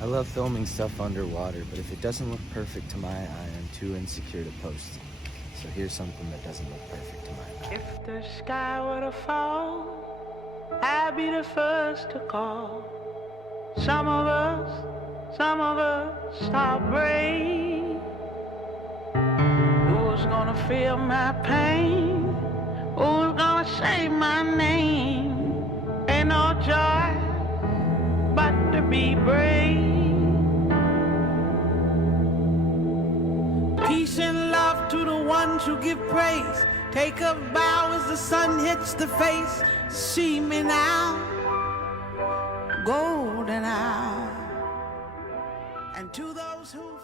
I love filming stuff underwater, but if it doesn't look perfect to my eye, I'm too insecure to post it. So here's something that doesn't look perfect to my eye. If the sky were to fall, I'd be the first to call. Some of us are brave. Who's gonna feel my pain? Who's gonna say my name? Ain't no joy but to be brave. Peace and love to the ones who give praise. Take a bow as the sun hits the face. See me now, golden hour. And to those who